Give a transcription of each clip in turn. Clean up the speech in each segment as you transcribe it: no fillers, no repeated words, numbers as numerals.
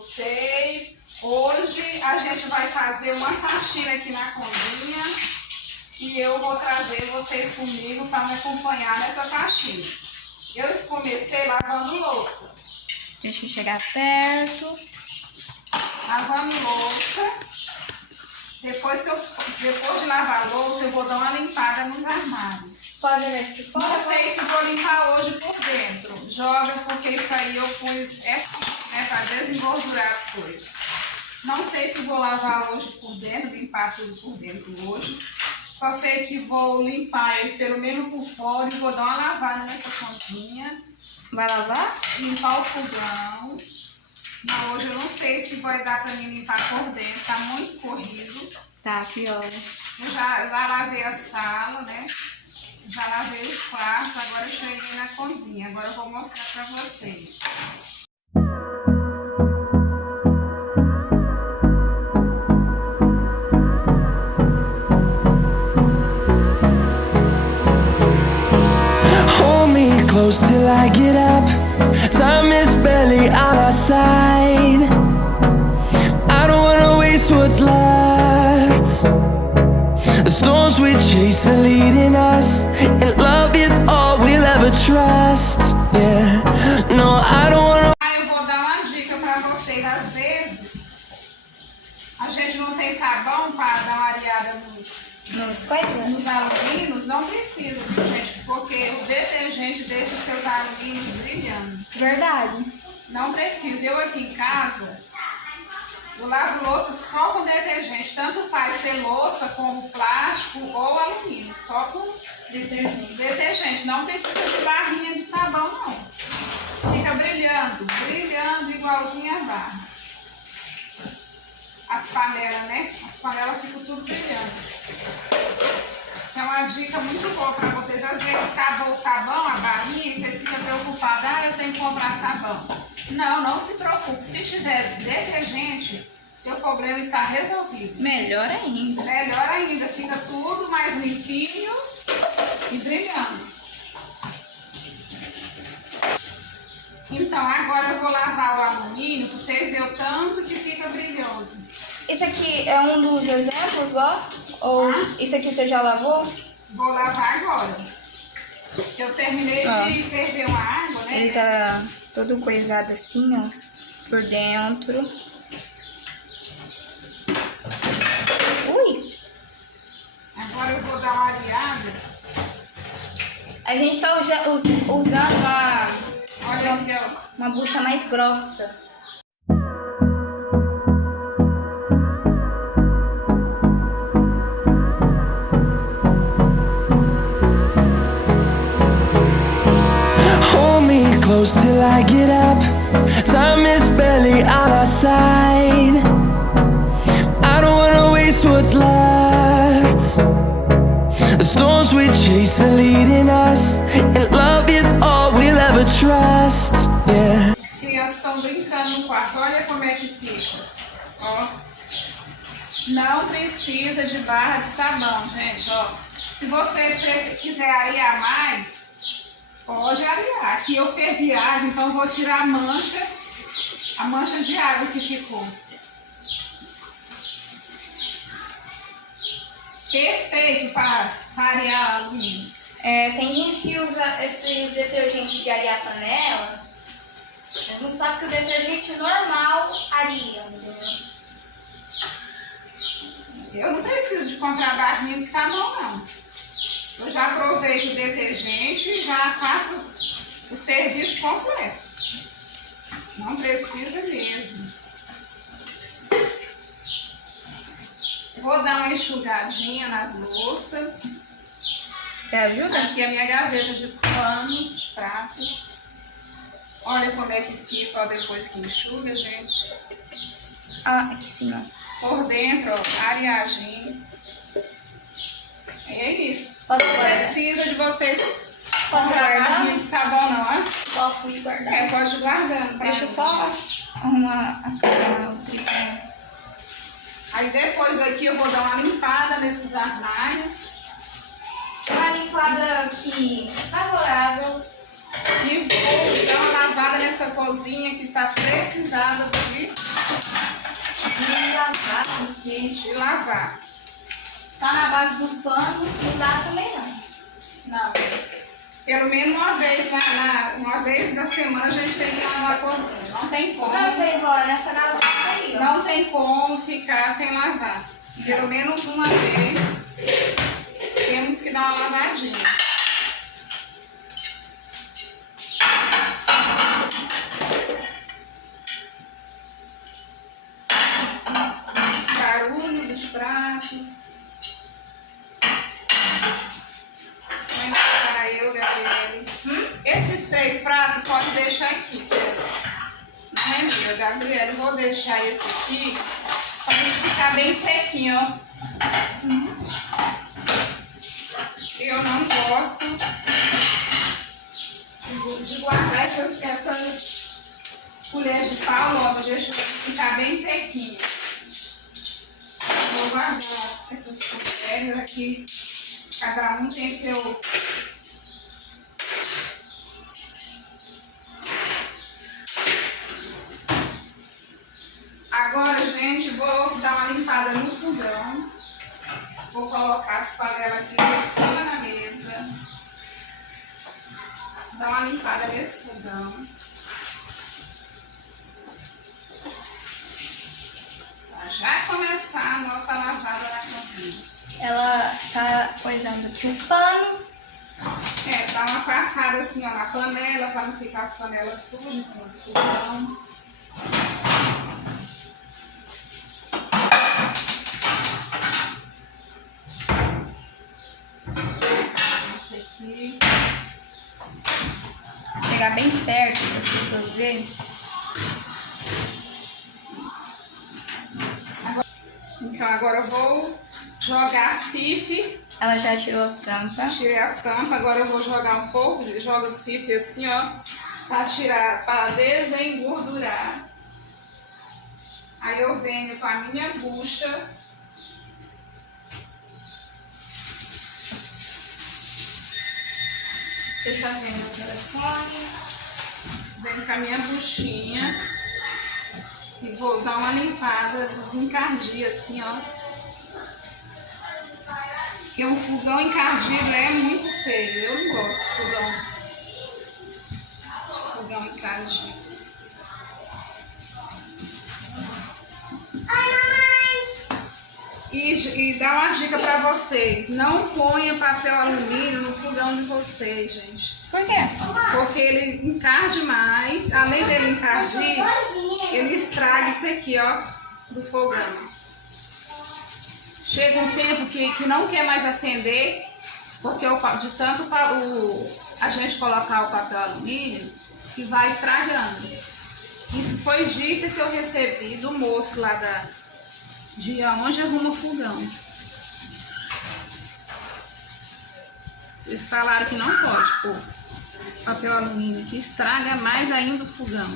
vocês. Hoje a gente vai fazer uma faxina aqui na cozinha e eu vou trazer vocês comigo para me acompanhar nessa faxina. Eu comecei lavando louça. Deixa eu chegar perto. Lavando louça. Depois de lavar a louça, eu vou dar uma limpada nos armários. Pode ver aqui fora? Não sei se vou limpar hoje por dentro. Joga, porque isso aí eu pus para desengordurar as coisas. Não sei se vou lavar hoje por dentro, limpar tudo por dentro hoje. Só sei que vou limpar ele pelo menos por fora e vou dar uma lavada nessa cozinha. Vai lavar? Limpar o fogão. Mas hoje eu não sei se vai dar para mim limpar por dentro, tá muito corrido. Tá, pior. Eu já lavei a sala, né? Já lavei os quartos, agora eu cheguei na cozinha. Agora eu vou mostrar para vocês. Hold me close till I get up. Time is barely on our side. I don't wanna waste what's left. The storms we chase are leading us, and love is all we'll ever trust. Yeah, no, I don't wanna. Eu vou dar uma dica para vocês. Às vezes, a gente não tem sabão para dar uma areada nos alumínios. Não precisa, viu, gente? Porque o detergente deixa os seus alumínios brilhando. Verdade. Não precisa. Eu aqui em casa, eu lavo louça só com detergente. Tanto faz ser louça como plástico ou alumínio. Só com detergente. Não precisa de barrinha de sabão, não. Fica brilhando, brilhando igualzinho a barra. As panelas, né? As panelas ficam tudo brilhando. É uma dica muito boa para vocês. Às vezes acabou o sabão, a barrinha, e vocês ficam preocupados. Ah, eu tenho que comprar sabão. Não, não se preocupe. Se tiver detergente, seu problema está resolvido. Melhor ainda. Melhor ainda. Fica tudo mais limpinho e brilhando. Então, agora eu vou lavar o alumínio para vocês verem o tanto que fica brilhoso. Esse aqui é um dos exemplos, ó? Ou isso aqui você já lavou? Vou lavar agora. Eu terminei de ferver uma água, né? Ele tá todo coisado assim, ó, por dentro. Ui! Agora eu vou dar uma areada. A gente tá usando Olha aqui, ó. uma bucha mais grossa. Hold me close till I get up. Time is barely on our side. I don't wanna waste what's left. The storms we chase are leading us, and love is all we'll ever trust. Yeah. As crianças estão brincando no quarto. Olha como é que fica. Ó. Não precisa de barra de sabão, gente. Ó. Se você quiser arear mais, pode arear. Aqui eu fervi água, então eu vou tirar a mancha de água que ficou. Perfeito para arear alumínio. Tem gente que usa esse detergente de arear panela, mas não sabe que o detergente normal areia, entendeu? Eu não preciso de comprar barrinha de sabão, não. Eu já aproveito o detergente e já faço o serviço completo. Não precisa mesmo. Vou dar uma enxugadinha nas louças. Quer ajuda? Aqui é a minha gaveta de pano, de prato. Olha como é que fica, ó, depois que enxuga, gente. Ah, aqui sim, ó. Por dentro, ó, areadinho. É isso. Posso Não guardar? precisa de vocês Posso comprar guardar? barrinha de sabão, não, é? Posso ir guardar? Pode ir guardando. Tá? Deixa eu só arrumar a cama. Aí depois daqui eu vou dar uma limpada nesses armários. Uma limpada aqui favorável. E vou dar uma lavada nessa cozinha que está precisada de lavar. Só na base do pano não dá também não. Não. Pelo menos uma vez da semana a gente tem que lavar a cozinha. Não tem como. Não, sei, vó, nessa garrafa aí, ó. Não tem como ficar sem lavar. Pelo menos uma vez temos que dar uma lavadinha. Barulho dos pratos. Vou para eu, Gabriele. Esses 3 pratos pode deixar aqui, Pedro. Não é meu, Gabriele. Vou deixar esse aqui para ele ficar bem sequinho, ó. Eu não gosto de guardar essas colheres de pau logo, deixo ficar bem sequinho. Vou guardar essas colheres aqui, cada um tem seu. Agora, gente, vou dar uma limpada no fogão. Vou colocar as panelas aqui em cima da mesa. Dar uma limpada nesse fogão. Pra já começar a nossa lavada na cozinha. Ela tá coisando aqui um pano. Dá uma passada assim, ó, na panela, pra não ficar as panelas sujas em cima do fogão. Vou pegar bem perto para as pessoas verem. Então agora eu vou jogar a cif. Ela já tirou as tampas. Tirei as tampas, agora eu vou jogar um pouco, jogo o cif assim, ó, para desengordurar. Aí eu venho com a minha bucha. Deixa eu ver meu telefone. Venho com a minha buchinha e vou dar uma limpada, desencardir assim, ó. Porque um fogão encardido é muito feio. Eu não gosto de fogão encardido. E dá uma dica pra vocês: não ponha papel alumínio no fogão de vocês, gente. Por quê? Porque ele encarde mais, além dele encardir, ele estraga isso aqui, ó, do fogão. Chega um tempo que não quer mais acender, porque de tanto a gente colocar o papel alumínio, que vai estragando. Isso foi dica que eu recebi do moço lá de onde arruma o fogão. Eles falaram que não pode pôr papel alumínio, que estraga mais ainda o fogão.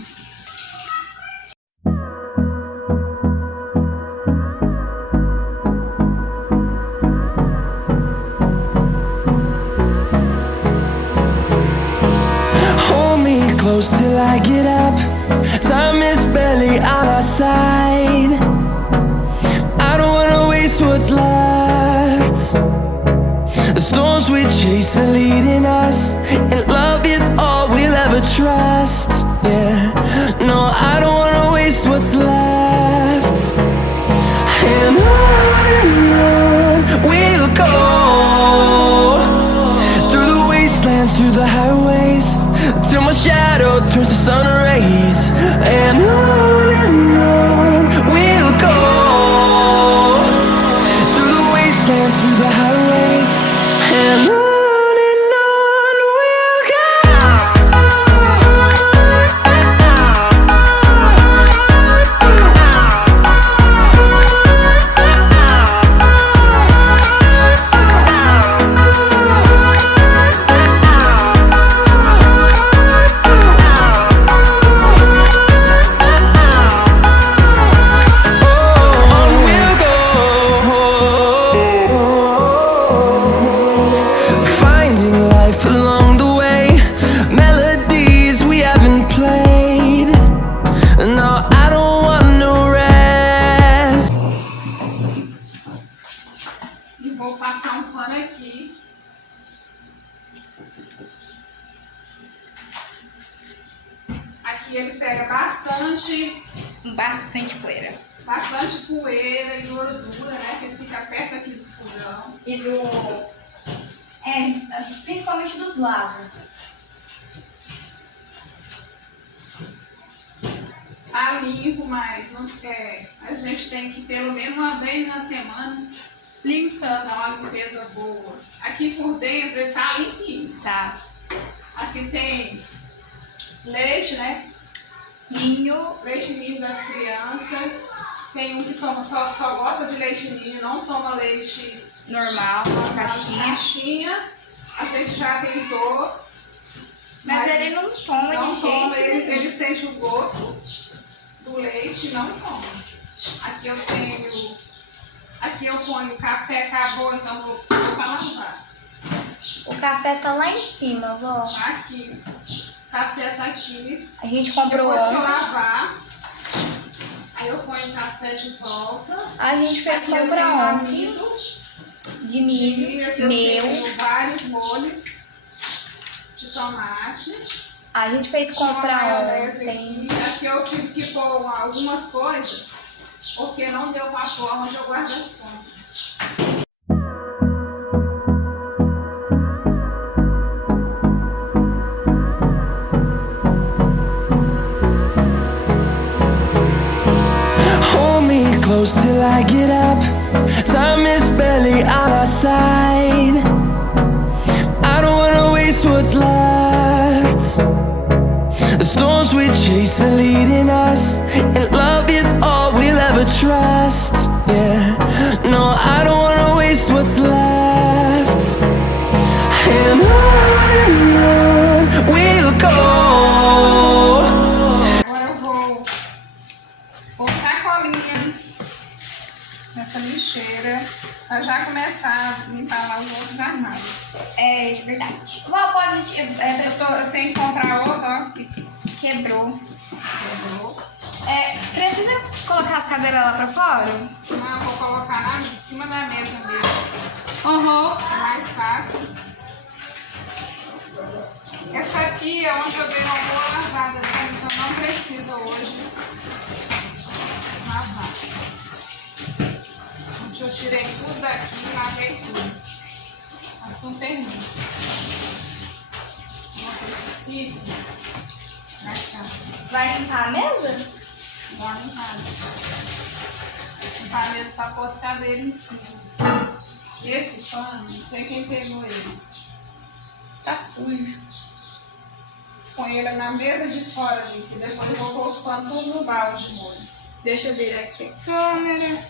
Hold me close till I get up. Time is barely on our side. I don't wanna waste what's left. The storms we chase are leading us, and love is all we'll ever trust. Yeah, no, I don't wanna waste what's left. And on we'll go, through the wastelands, through the highways, till my shadow turns to sun rays. And on we'll go, through the wastelands, through the highways, and on Bastante poeira. Bastante poeira e gordura, né? Que fica perto aqui do fogão. E principalmente dos lados. Tá limpo, mas a gente tem que pelo menos uma vez na semana limpando, uma limpeza boa. Aqui por dentro ele tá limpinho. Tá. Aqui tem leite, né? Leite ninho das crianças. Tem um que toma só gosta de leite ninho, não toma leite Normal, de caixinha. A gente já tentou. Mas ele não toma não de toma, jeito nenhum. ele sente o gosto do leite e não toma. Aqui eu ponho café, acabou, então vou para lavar. O café tá lá em cima, vó. Aqui. O café tá aqui. A gente comprou Depois que eu ontem. lavar, aí eu ponho o café de volta. A gente fez Aqui eu compra tenho ontem amido de milho, aqui eu meu. tenho vários molhos de tomate. A gente fez Uma compra maionese ontem. aqui eu tive que pôr algumas coisas, porque não deu pra pôr onde eu guardo as compras. Hold me close till I get up. Time is barely on our side. I don't wanna waste what's left. The storms we chase are leading us, and love is all we'll ever trust. Yeah, no, I don't wanna waste what's left. And on we'll go. Agora eu vou pôr sacolinha nessa lixeira pra já começar a limpar lá os outros armários. É verdade. Vó, pode. Eu tenho que comprar outro, ó. Quebrou. Quebrou. Precisa colocar as cadeiras lá pra fora? Não, vou colocar em cima da mesa mesmo. Uhum. É mais fácil. Essa aqui é onde eu dei uma boa lavada, né? Então não precisa hoje lavar. Onde eu tirei tudo daqui e lavei tudo. Tá super limpo. Vou esse ciclo pra cá. Vai limpar a mesa? Dá uma limpada. Limpar mesmo pra pôr as cadeiras em cima. Esse pano, não sei quem pegou ele. Tá sujo. Põe ele na mesa de fora ali, que depois eu vou pôr os panos tudo no balde de molho. Deixa eu virar aqui a câmera.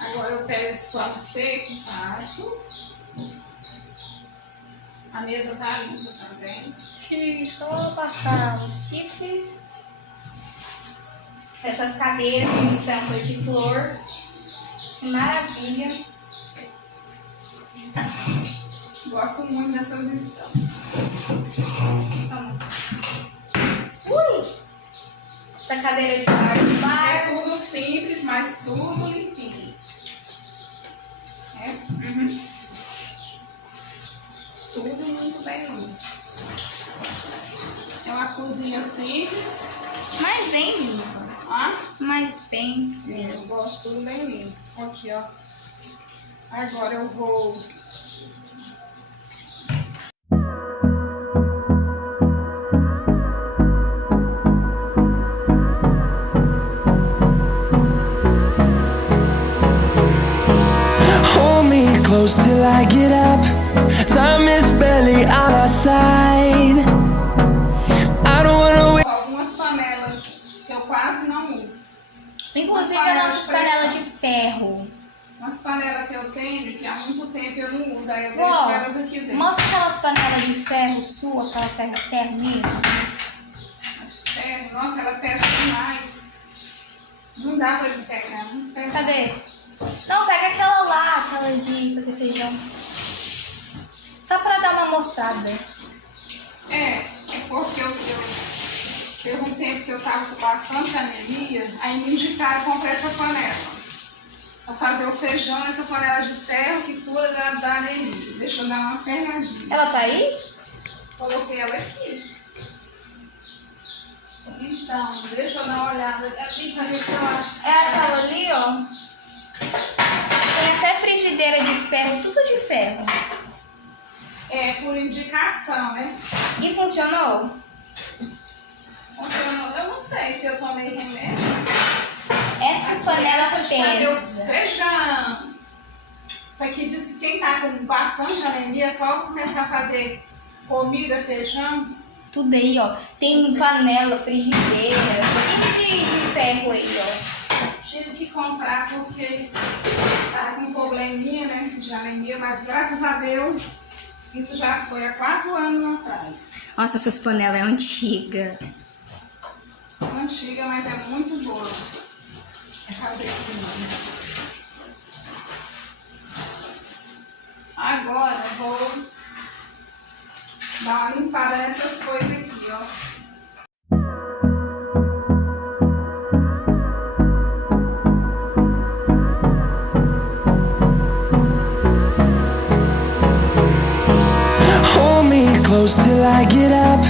Agora eu pego esse pano seco e passo. A mesa tá limpa também. Só passar o cifre. Essas cadeiras com estampas de flor. Que maravilha. Gosto muito dessas estampas. Ui! Essa cadeira de bar de É bar. tudo simples, mas tudo limpinho. Tudo muito bem limpo. É uma cozinha simples. Mas bem limpa. Ó. Mas bem. Eu gosto tudo bem limpo. Aqui, ó. Agora eu vou... Hold me close till I get up. Time is barely on our side. I don't wanna wait. Algumas panelas que eu quase não uso. Inclusive as nossas panelas de ferro. Umas panelas que eu tenho, que há muito tempo eu não uso. Aí eu deixo Ó, elas aqui dentro. mostra aquelas panelas de ferro sua, aquela ferro mesmo. É, nossa, ela pesa demais. Não dá pra ele pegar, muito pesado. Cadê? Não, pega aquela lá, aquela de fazer feijão. Só pra dar uma mostrada. É porque teve um tempo que eu tava com bastante anemia, aí me indicaram comprar essa panela. Vou fazer o feijão nessa panela de ferro que cura da anemia. Deixa eu dar uma ferradinha. Ela tá aí? Coloquei ela aqui. Então, deixa eu dar uma olhada ali pra ver se eu acho. Ela tava ali, ó. Tem até frigideira de ferro, tudo de ferro. É, por indicação, né? E funcionou? Funcionou. Eu não sei, porque eu tomei remédio. Essa panela Essa de fazer o pesa. feijão. Isso aqui diz que quem tá com bastante anemia é só começar a fazer comida, feijão. Tudo aí, ó. Tem panela, frigideira, tudo de ferro aí, ó. Tive que comprar porque tava com um probleminha, né, de anemia, mas graças a Deus isso já foi há 4 anos atrás. Nossa, essas panelas é antiga. Antiga, mas é muito boa. É fazer comida. Agora eu vou dar uma limpada nessas coisas aqui, ó. Hold me close till I get up.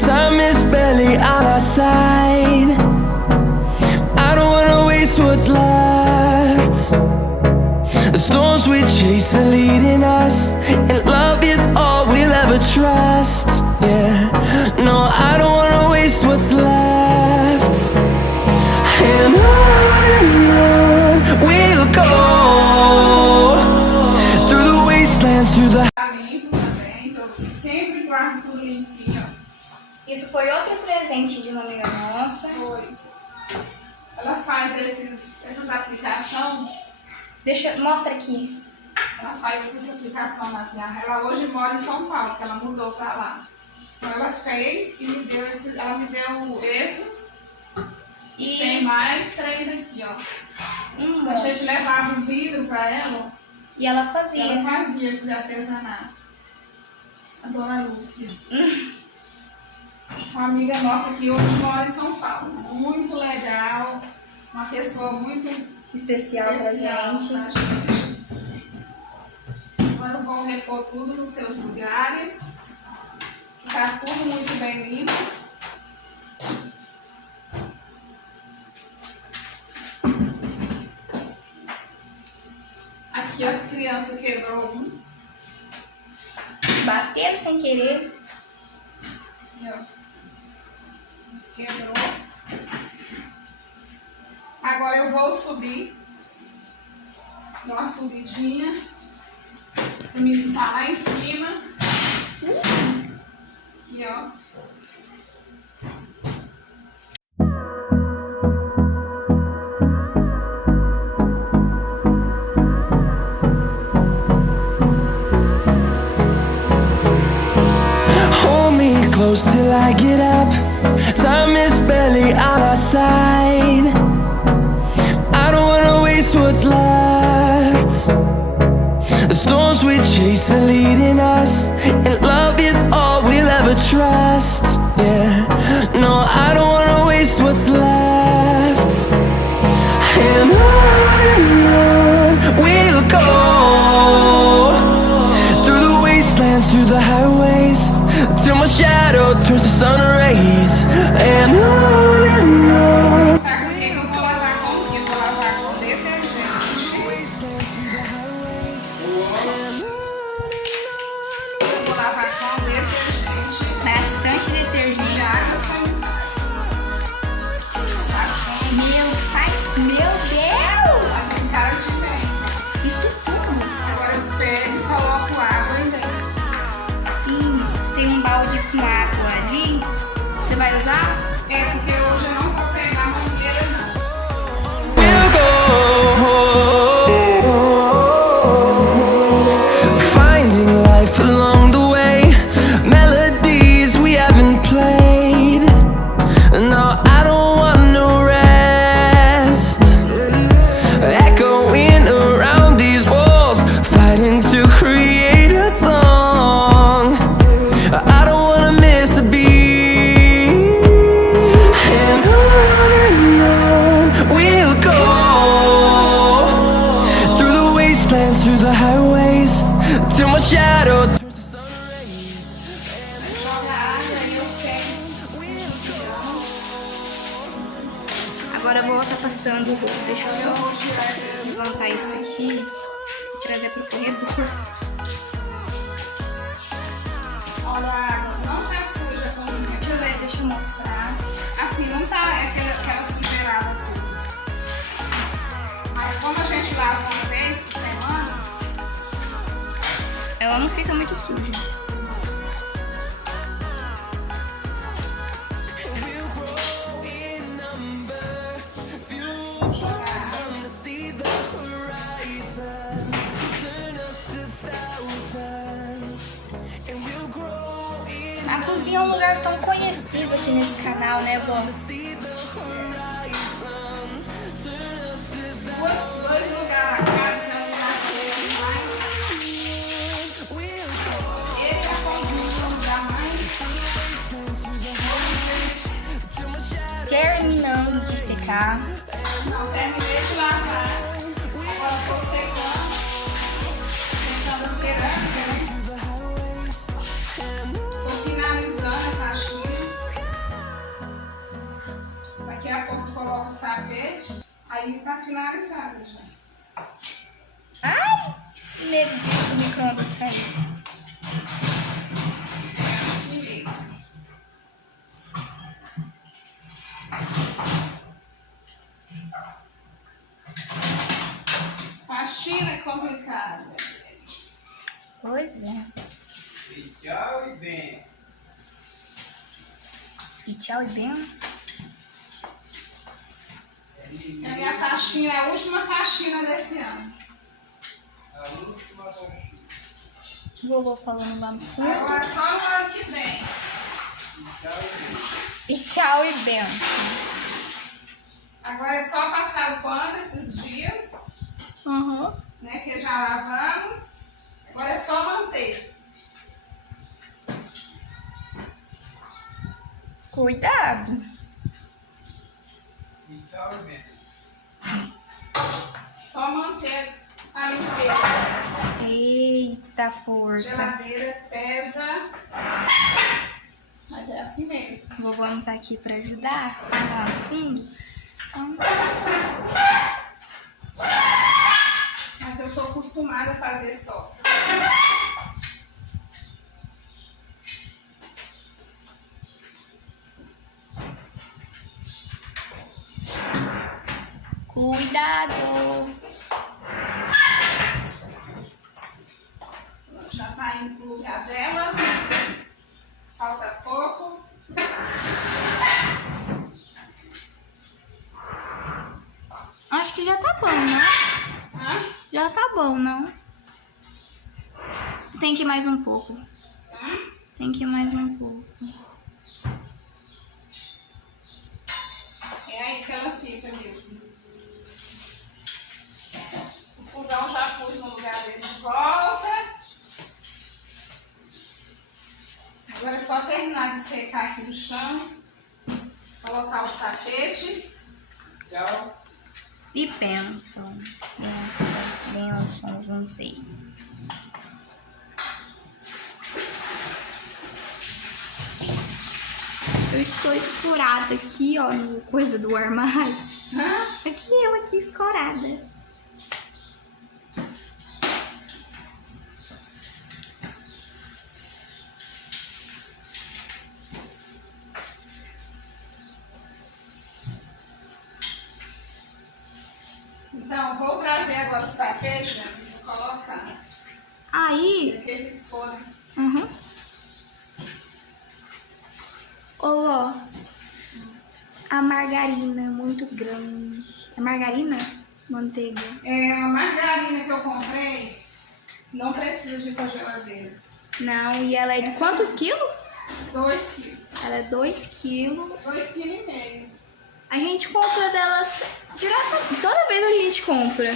Time is barely on our side. I don't wanna waste what's left. The storms we chase are leading us, and love is all we'll ever trust. Yeah, no, I don't wanna waste what's left. And on we'll go, through the wastelands, through the Tá limpo também, então sempre guardo tudo limpinho. Isso foi outro presente de uma amiga nossa. Foi. Ela faz essas aplicações, Mostra aqui. ela faz essas aplicações nas garras. Ela hoje mora em São Paulo, porque ela mudou pra lá. Então ela fez e me deu ela me deu esses e tem mais 3 aqui, ó. A gente levava um vidro pra ela. E ela fazia. Ela fazia esse artesanato. A dona Lúcia. Uma amiga nossa que hoje mora em São Paulo. Muito legal. Uma pessoa muito especial pra gente. Agora eu vou repor tudo nos seus lugares. Tá tudo muito bem limpo. Aqui as crianças quebrou um. Bateram sem querer. Aqui, ó. Eles quebrou. Agora eu vou subir. Dá uma subidinha. O menino tá lá em cima. Aqui, ó. hold me close till I get up. Time is barely on our side. I don't wanna waste what's left. The storms we chase are leading us, and love is all we'll ever trust. Yeah, no, I don't wanna waste what's left. And on we'll go, through the wastelands, through the highways, till my shadow turns to sun rays. And on Sabe por que eu vou lavar com os que eu vou lavar com detergente? Eu vou lavar com detergente. Bastante detergente. E água sanitária. Bastante. Meu pai, meu Deus! Assim, cara de bem. Isso tudo. Agora eu pego e coloco água aí dentro. Tem um balde com água ali. Você vai usar? É porque hoje eu não vou pegar mangueira, não. we'll go, finding life along the way, melodies we haven't played. till my shadow turns to sun Joga água e eu pego. Agora eu vou estar passando o rodo. Deixa eu Eu só vou tirar esse. levantar isso aqui e trazer pro corredor. Olha a água, não tá suja, cozinha. Deixa eu ver, deixa eu mostrar. Assim, não tá aquela sujeirada toda. Mas como a gente lava uma vez por semana, Ela não fica muito suja. we'll grow in number, few to see the horizon, turn us to thousands, and we'll grow in A cozinha é um lugar tão conhecido aqui nesse canal, né, vó? see the horizon, turn us to dois lugares, a casa que é um lugar que eu mais. Ele é a cozinha, que é um lugar mais. Terminando de secar. Não, terminei de lavar. Agora estou secando a cerâmica, né? Estou finalizando a caixinha. Daqui a pouco coloco os tapetes. Aí tá finalizado já. Ai! Medo de o micro-ondas cair. É assim mesmo. Faxina é complicada. Pois é. E tchau e bem. E tchau e benção. A minha faxina é a última faxina desse ano. A última faxina. Vovô falando lá no fundo. Agora só no ano que vem. E tchau e benção. Agora é só passar o pano esses dias, Uhum. né? Que já lavamos. Agora é só manter. Cuidado. E tchau e bem. Só manter a limpeza. Eita força. Geladeira pesa. Mas é assim mesmo. Vovô não tá aqui pra ajudar. Lá no fundo. Então, Mas eu sou acostumada a fazer só. cuidado. Já tá indo pro lugar dela. Falta pouco. Acho que já tá bom, não? Hã? Já tá bom, não? Tem que ir mais um pouco. Hã? Tem que ir mais um pouco. É aí que ela fica mesmo. O fogão já pus no lugar dele de volta. Agora é só terminar de secar aqui do chão. Colocar os tapetes. Tchau. E pensam. Bênçãos, não sei. Eu estou escorada aqui, ó, no coisa do armário. Hã? Aqui eu aqui escorada. Então, vou trazer agora os tapetes, né? Vou colocar. Aí, Aqui eles foram. ó, a margarina muito grande. É margarina? Manteiga. É, a margarina que eu comprei não precisa de ir pra geladeira. Não, e ela é de quantos quilos? 2 quilos. Ela é 2 quilos. 2,5 kg. A gente compra delas direto. Toda vez a gente compra.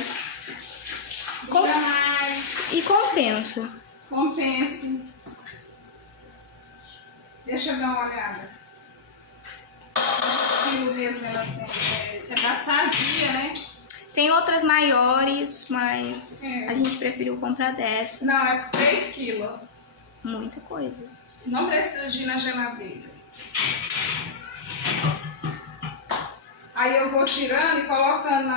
Dura mais, E compensa. compensa. Deixa eu dar uma olhada. Quilo mesmo ela tem. É da Sadia, né? Tem outras maiores, mas É. a gente preferiu comprar dessa. Não, é 3 quilos. Muita coisa. Não precisa de ir na geladeira. Aí eu vou tirando e colocando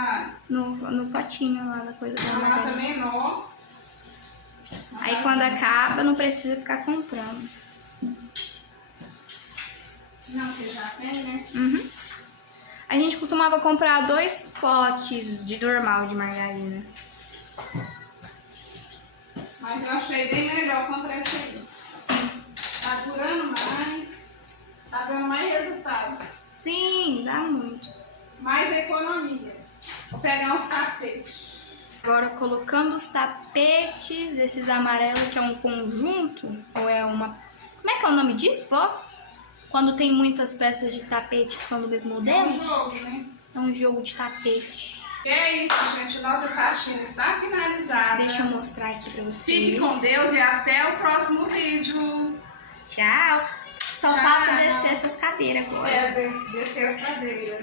No potinho lá da coisa da na lata amarela. menor. Aí quando acaba, não precisa ficar comprando. Não, que já tem, né? Uhum. A gente costumava comprar 2 potes de normal de margarina. Mas eu achei bem melhor comprar esse aí. Tá durando mais. Tá dando mais resultado. Sim, dá muito. Mais economia. Vou pegar uns tapetes. Agora colocando os tapetes desses amarelos, que é um conjunto, ou é uma... Como é que é o nome disso, vó? Quando tem muitas peças de tapete que são do mesmo É um modelo? jogo, né? É um jogo de tapete. E é isso, gente. Nossa faxina está finalizada. Deixa eu mostrar aqui pra vocês. Fique com Deus e até o próximo vídeo. Tchau. Só Tchau. falta descer essas cadeiras agora. Descer as cadeiras.